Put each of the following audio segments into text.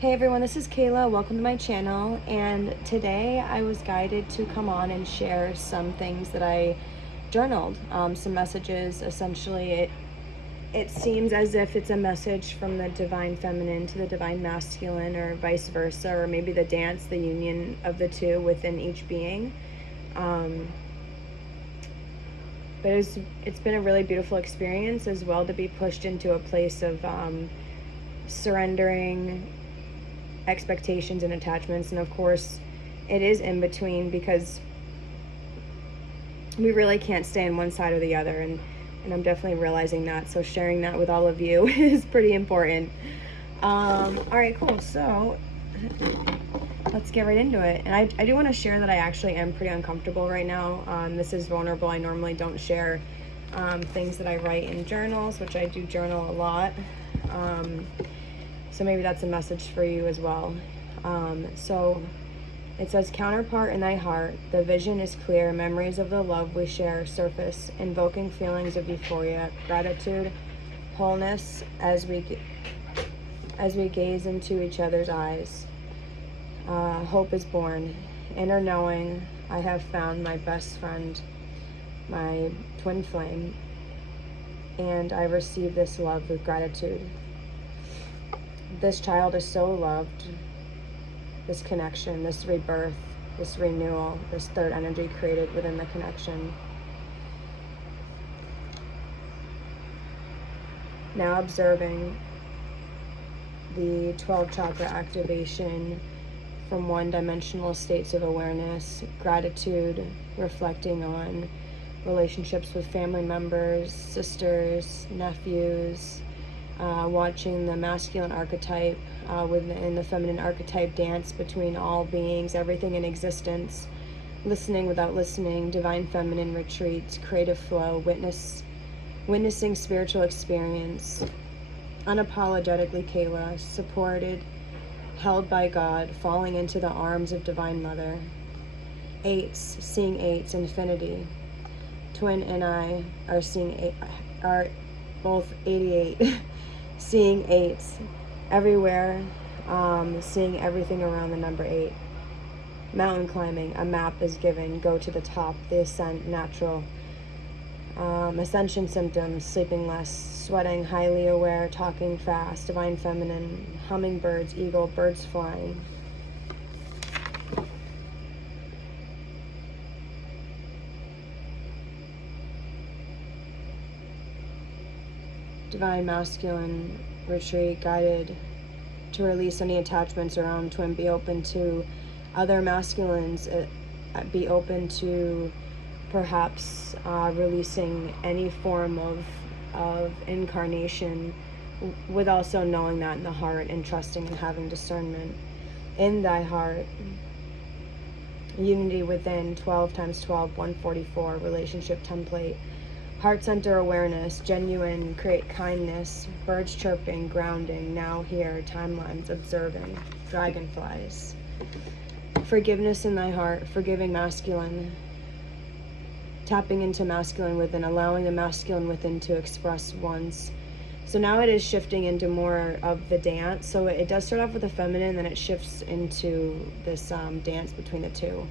Hey everyone, this is Kayla. Welcome to my channel. And today I was guided to come on and share some things that I journaled, some messages. Essentially, it seems as if it's a message from the divine feminine to the divine masculine, or vice versa, or maybe the dance, the union of the two within each being. But it's been a really beautiful experience as well, to be pushed into a place of surrendering expectations and attachments. And of course it is in between, because we really can't stay on one side or the other, and I'm definitely realizing that, so sharing that with all of you is pretty important. All right, cool. So let's get right into it. And I do want to share that I actually am pretty uncomfortable right now. This is vulnerable. I normally don't share things that I write in journals, which I do journal a lot. So maybe that's a message for you as well. So it says, counterpart in thy heart, the vision is clear, memories of the love we share surface, invoking feelings of euphoria, gratitude, wholeness as we gaze into each other's eyes. Hope is born, inner knowing, I have found my best friend, my twin flame, and I receive this love with gratitude. This child is so loved, this connection, this rebirth, this renewal, this third energy created within the connection. Now observing the 12 chakra activation from one-dimensional states of awareness, gratitude, reflecting on relationships with family members, sisters, nephews, watching the masculine archetype within the feminine archetype dance between all beings, everything in existence, listening without listening, divine feminine retreats, creative flow, witnessing spiritual experience, unapologetically Kayla, supported, held by God, falling into the arms of Divine Mother. Eights, seeing eights, infinity. Twin and I are are both 88. Seeing eights everywhere, seeing everything around the number 8. Mountain climbing, a map is given, go to the top, the ascent, natural. Ascension symptoms, sleeping less, sweating, highly aware, talking fast, divine feminine, hummingbirds, eagle, birds flying. Divine masculine retreat, guided to release any attachments around twin, be open to other masculines, be open to perhaps releasing any form of incarnation, with also knowing that in the heart and trusting and having discernment in thy heart. Unity within, 12 times 12, 144, relationship template. Heart center awareness, genuine, create kindness, birds chirping, grounding, now here, timelines, observing, dragonflies. Forgiveness in thy heart, forgiving masculine, tapping into masculine within, allowing the masculine within to express one's. So now it is shifting into more of the dance. So it does start off with the feminine, then it shifts into this dance between the two.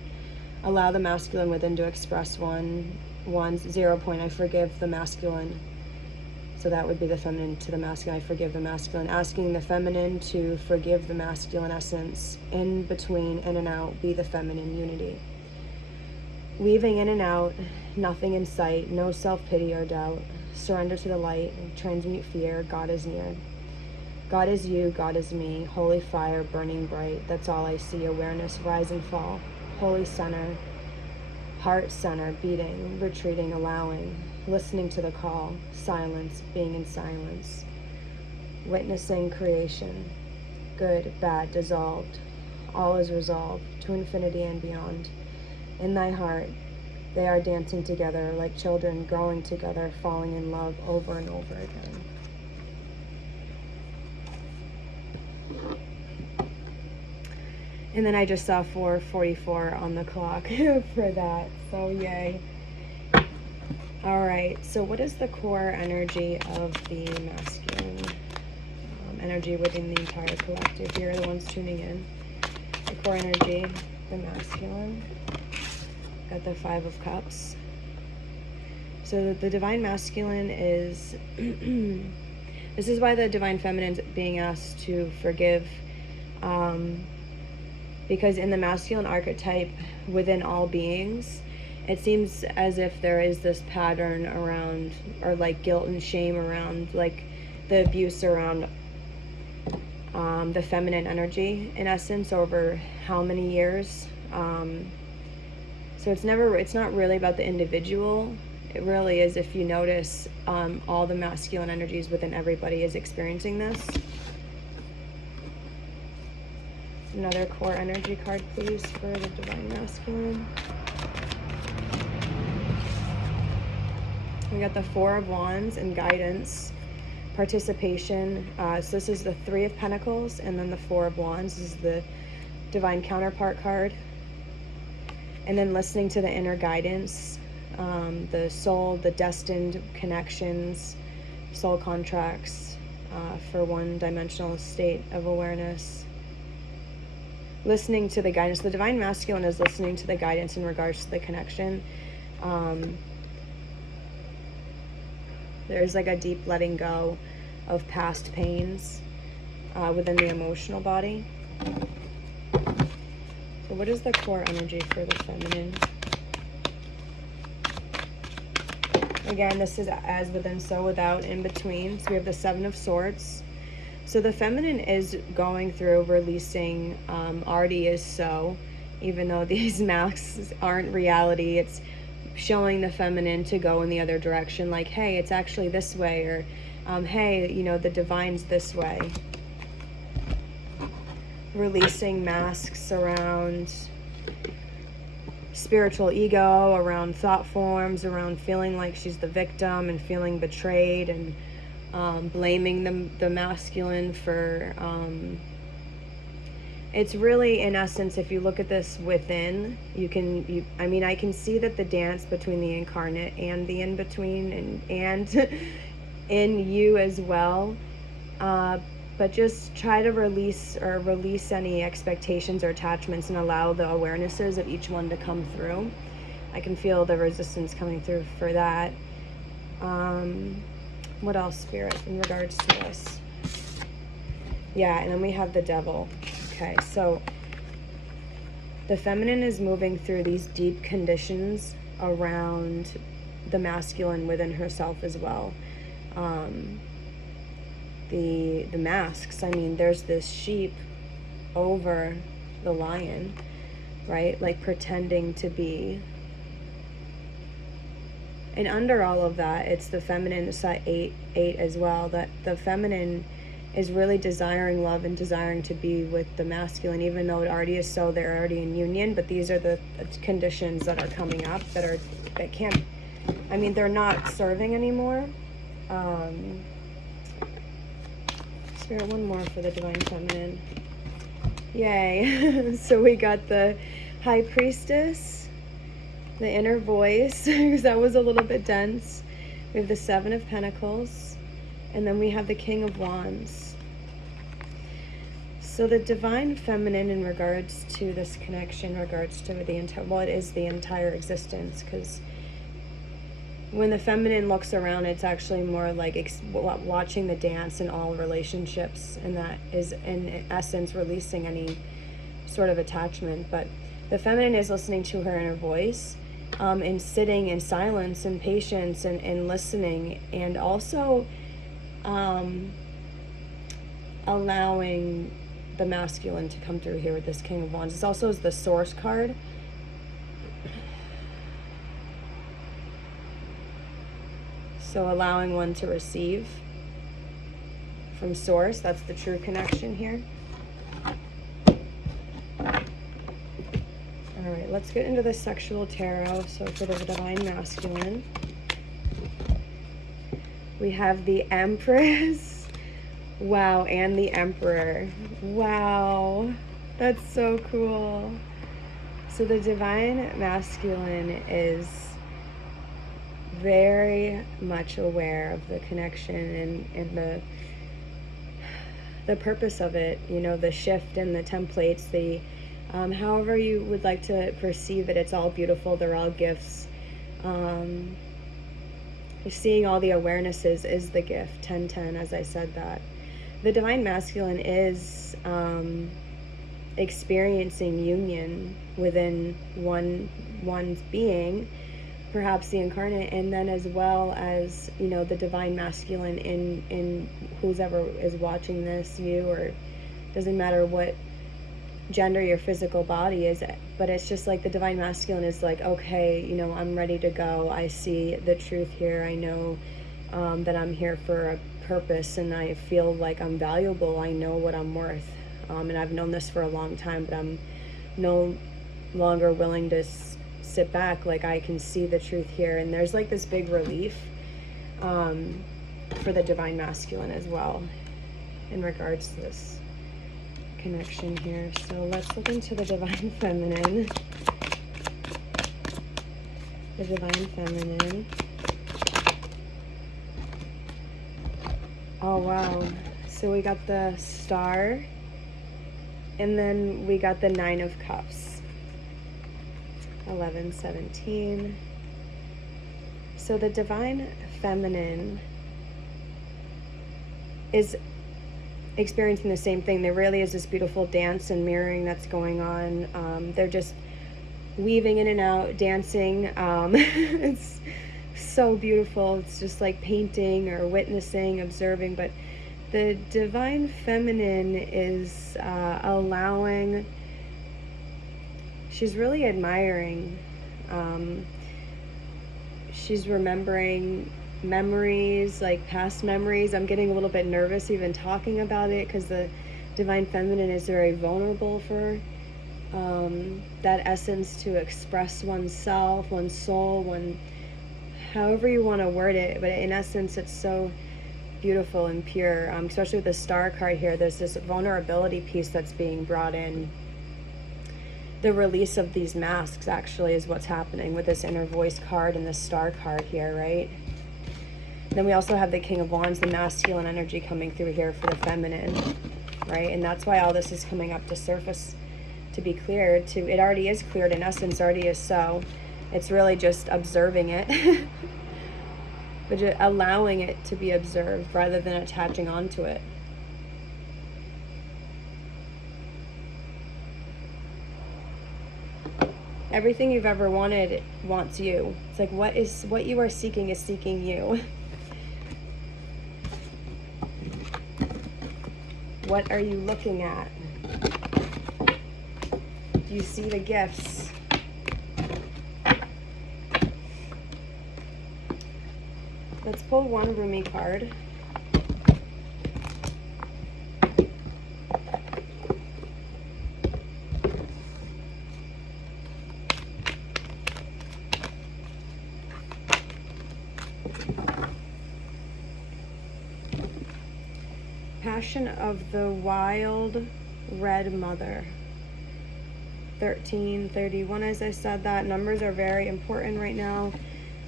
Allow the masculine within to express one's 0 point. I forgive the masculine. So that would be the feminine to the masculine. I forgive the masculine. Asking the feminine to forgive the masculine essence. In between, in and out, be the feminine unity. Weaving in and out, nothing in sight, no self-pity or doubt. Surrender to the light, transmute fear, God is near. God is you, God is me, holy fire burning bright. That's all I see, awareness, rise and fall. Holy center, heart center, beating, retreating, allowing, listening to the call, silence, being in silence. Witnessing creation, good, bad, dissolved. All is resolved, to infinity and beyond. In thy heart, they are dancing together like children, growing together, falling in love over and over again. And then I just saw 4:44 on the clock for that, so yay. All right, so what is the core energy of the masculine? energy within the entire collective. You're the ones tuning in. The core energy, the masculine. Got the 5 of Cups. So the divine masculine is, this is why the divine feminine is being asked to forgive, because in the masculine archetype within all beings, it seems as if there is this pattern around, or like guilt and shame around, like the abuse around the feminine energy, in essence, over how many years. So it's not really about the individual. It really is, if you notice, all the masculine energies within everybody is experiencing this. Another core energy card, please, for the divine masculine. We got the 4 of Wands and guidance, participation. So this is the 3 of Pentacles, and then the 4 of Wands. This is the divine counterpart card. And then listening to the inner guidance, the soul, the destined connections, soul contracts for one-dimensional state of awareness. Listening to the guidance. The divine masculine is listening to the guidance in regards to the connection. There's like a deep letting go of past pains within the emotional body. So what is the core energy for the feminine? Again, this is as within, so without, in between. So we have the 7 of Swords. So the feminine is going through releasing, already is so, even though these masks aren't reality. It's showing the feminine to go in the other direction, like, hey, it's actually this way, or hey, you know, the divine's this way. Releasing masks around spiritual ego, around thought forms, around feeling like she's the victim and feeling betrayed, and blaming the masculine for, it's really, in essence, if you look at this within, I mean, I can see that the dance between the incarnate and the in-between, and in you as well, but just try to release any expectations or attachments, and allow the awarenesses of each one to come through. I can feel the resistance coming through for that. What else, Spirit, in regards to this? Yeah, and then we have the Devil. Okay, so the feminine is moving through these deep conditions around the masculine within herself as well. The masks, I mean, there's this sheep over the lion, right? Like pretending to be. And under all of that, it's the feminine, side 8 as well, that the feminine is really desiring love and desiring to be with the masculine, even though it already is so, they're already in union. But these are the conditions that are coming up that can't, I mean, they're not serving anymore. Spirit, one more for the divine feminine. Yay. So we got the High Priestess, the inner voice, because that was a little bit dense. We have the 7 of Pentacles, and then we have the King of Wands. So the divine feminine, in regards to this connection, in regards to the entire, well, it is the entire existence, because when the feminine looks around, it's actually more like watching the dance in all relationships, and that is, in essence, releasing any sort of attachment. But the feminine is listening to her inner voice, and sitting in silence and patience, and listening, and also allowing the masculine to come through here with this King of Wands. This also is the Source card. So allowing one to receive from Source, that's the true connection here. All right, let's get into the sexual tarot. So for the divine masculine, we have the Empress. Wow, and the Emperor. Wow, that's so cool. So the divine masculine is very much aware of the connection and the purpose of it, you know, the shift and the templates, the however you would like to perceive it, it's all beautiful. They're all gifts. Seeing all the awarenesses is the gift. 1010, as I said that. The divine masculine is experiencing union within one's being, perhaps the incarnate, and then as well as, you know, the divine masculine in whoever is watching this, you, or doesn't matter what gender your physical body is, but it's just like the divine masculine is like, okay, you know, I'm ready to go. I see the truth here. I know that I'm here for a purpose, and I feel like I'm valuable. I know what I'm worth, and I've known this for a long time, but I'm no longer willing to sit back. Like, I can see the truth here, and there's like this big relief for the divine masculine as well in regards to this connection here. So let's look into the divine feminine. The divine feminine. Oh wow, so we got the Star, and then we got the Nine of Cups. 11, 17. So the divine feminine is experiencing the same thing. There really is this beautiful dance and mirroring that's going on. They're just weaving in and out, dancing. It's so beautiful. It's just like painting or witnessing, observing. But the divine feminine is allowing, she's really admiring. She's remembering memories, like past memories. I'm getting a little bit nervous even talking about it, because the divine feminine is very vulnerable for that essence to express oneself, one's soul, however you want to word it. But in essence, it's so beautiful and pure, especially with the Star card here. There's this vulnerability piece that's being brought in. The release of these masks actually is what's happening with this inner voice card and the Star card here, right? Then we also have the King of Wands, the masculine energy coming through here for the feminine, right? And that's why all this is coming up to surface, to be cleared. It already is cleared in essence, already is so. It's really just observing it, but just allowing it to be observed rather than attaching onto it. Everything you've ever wanted wants you. It's like what you are seeking is seeking you. What are you looking at? Do you see the gifts? Let's pull one Rumi card. Passion of the Wild Red Mother. 1331, as I said that. Numbers are very important right now.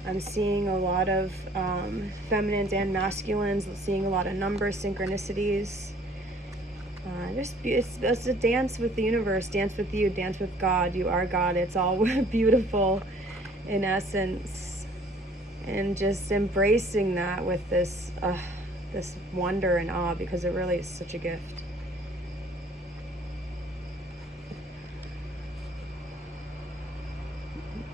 I'm seeing a lot of feminines and masculines, seeing a lot of numbers, synchronicities. It's a dance with the universe, dance with you, dance with God. You are God. It's all beautiful in essence. And just embracing that with this wonder and awe, because it really is such a gift.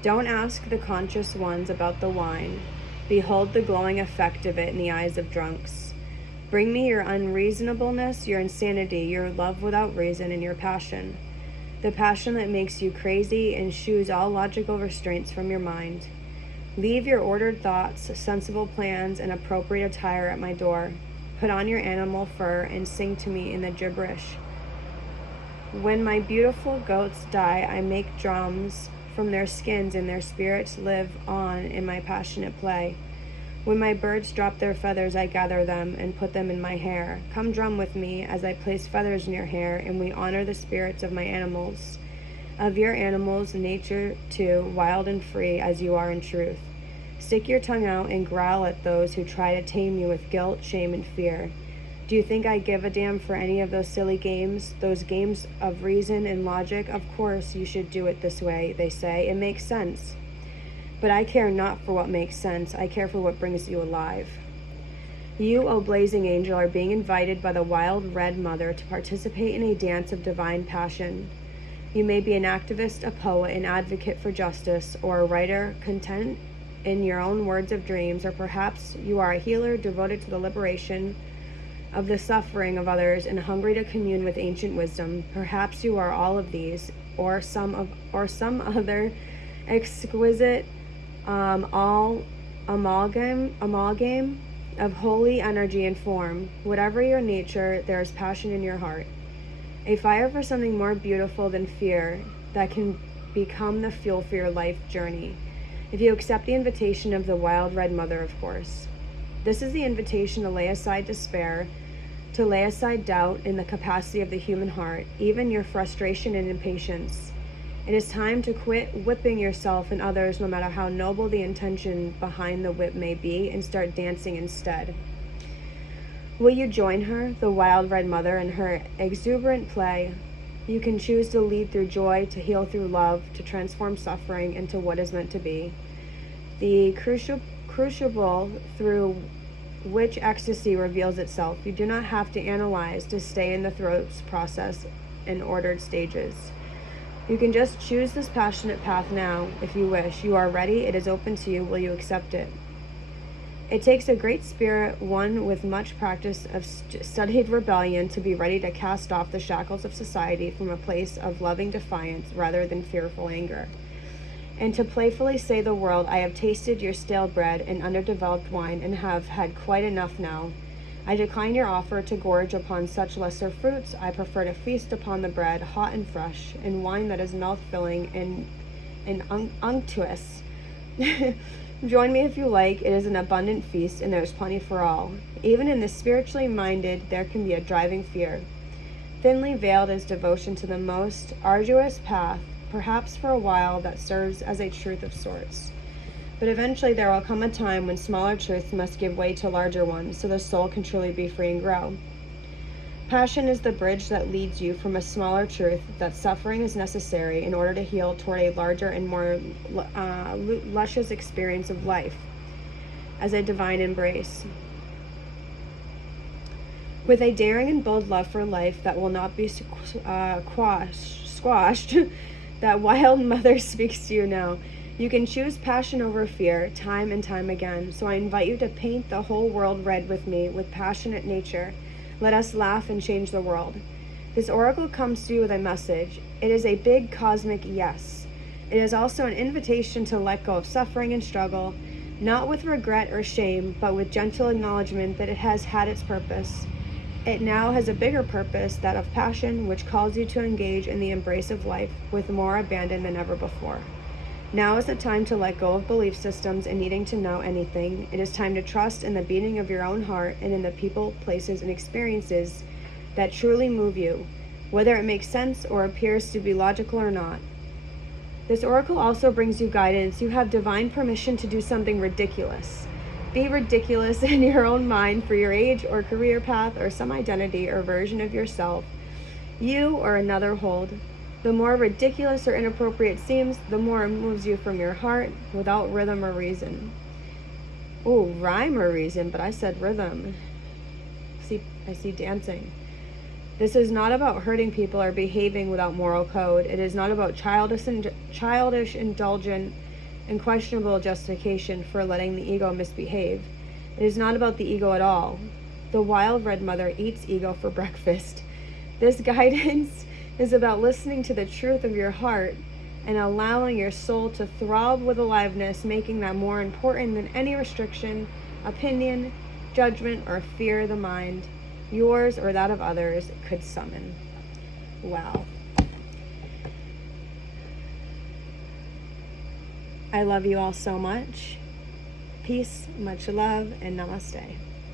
Don't ask the conscious ones about the wine. Behold the glowing effect of it in the eyes of drunks. Bring me your unreasonableness, your insanity, your love without reason, and your passion. The passion that makes you crazy and shoos all logical restraints from your mind. Leave your ordered thoughts, sensible plans, and appropriate attire at my door. Put on your animal fur and sing to me in the gibberish. When my beautiful goats die, I make drums from their skins, and their spirits live on in my passionate play. When my birds drop their feathers, I gather them and put them in my hair. Come drum with me as I place feathers in your hair, and we honor the spirits of my animals. Of your animals, nature too, wild and free as you are in truth. Stick your tongue out and growl at those who try to tame you with guilt, shame, and fear. Do you think I give a damn for any of those silly games? Those games of reason and logic? Of course you should do it this way, they say. It makes sense. But I care not for what makes sense. I care for what brings you alive. You, O blazing angel, are being invited by the wild red mother to participate in a dance of divine passion. You may be an activist, a poet, an advocate for justice, or a writer content in your own words of dreams, or perhaps you are a healer devoted to the liberation of the suffering of others and hungry to commune with ancient wisdom. Perhaps you are all of these, or some other exquisite amalgam of holy energy and form. Whatever your nature, there is passion in your heart. A fire for something more beautiful than fear that can become the fuel for your life journey. If you accept the invitation of the wild red mother, of course. This is the invitation to lay aside despair, to lay aside doubt in the capacity of the human heart, even your frustration and impatience. It is time to quit whipping yourself and others, no matter how noble the intention behind the whip may be, and start dancing instead. Will you join her, the wild red mother, in her exuberant play? You can choose to lead through joy, to heal through love, to transform suffering into what is meant to be. The crucible through which ecstasy reveals itself. You do not have to analyze to stay in the throat's process in ordered stages. You can just choose this passionate path now, if you wish. You are ready. It is open to you. Will you accept it? It takes a great spirit, one with much practice of studied rebellion, to be ready to cast off the shackles of society from a place of loving defiance rather than fearful anger, and to playfully say to the world, I have tasted your stale bread and underdeveloped wine and have had quite enough now. I decline your offer to gorge upon such lesser fruits. I prefer to feast upon the bread, hot and fresh, and wine that is mouth-filling and unctuous. Join me if you like. It is an abundant feast, and there is plenty for all. Even in the spiritually minded, there can be a driving fear. Thinly veiled is devotion to the most arduous path, perhaps for a while that serves as a truth of sorts. But eventually there will come a time when smaller truths must give way to larger ones, so the soul can truly be free and grow. Passion is the bridge that leads you from a smaller truth that suffering is necessary in order to heal toward a larger and more luscious experience of life as a divine embrace. With a daring and bold love for life that will not be squashed, that wild mother speaks to you now. You can choose passion over fear time and time again. So I invite you to paint the whole world red with me, with passionate nature. Let us laugh and change the world. This oracle comes to you with a message. It is a big cosmic yes. It is also an invitation to let go of suffering and struggle, not with regret or shame, but with gentle acknowledgement that it has had its purpose. It now has a bigger purpose, that of passion, which calls you to engage in the embrace of life with more abandon than ever before. Now is the time to let go of belief systems and needing to know anything. It is time to trust in the beating of your own heart and in the people, places, and experiences that truly move you, whether it makes sense or appears to be logical or not. This oracle also brings you guidance. You have divine permission to do something ridiculous. Be ridiculous in your own mind for your age or career path or some identity or version of yourself you or another hold. The more ridiculous or inappropriate it seems, the more it moves you from your heart without rhythm or reason. Oh, rhyme or reason, but I said rhythm. I see dancing. This is not about hurting people or behaving without moral code. It is not about childish, indulgent, and questionable justification for letting the ego misbehave. It is not about the ego at all. The wild red mother eats ego for breakfast. This guidance is about listening to the truth of your heart and allowing your soul to throb with aliveness, making that more important than any restriction, opinion, judgment, or fear the mind, yours or that of others, could summon. Wow. I love you all so much. Peace, much love, and namaste.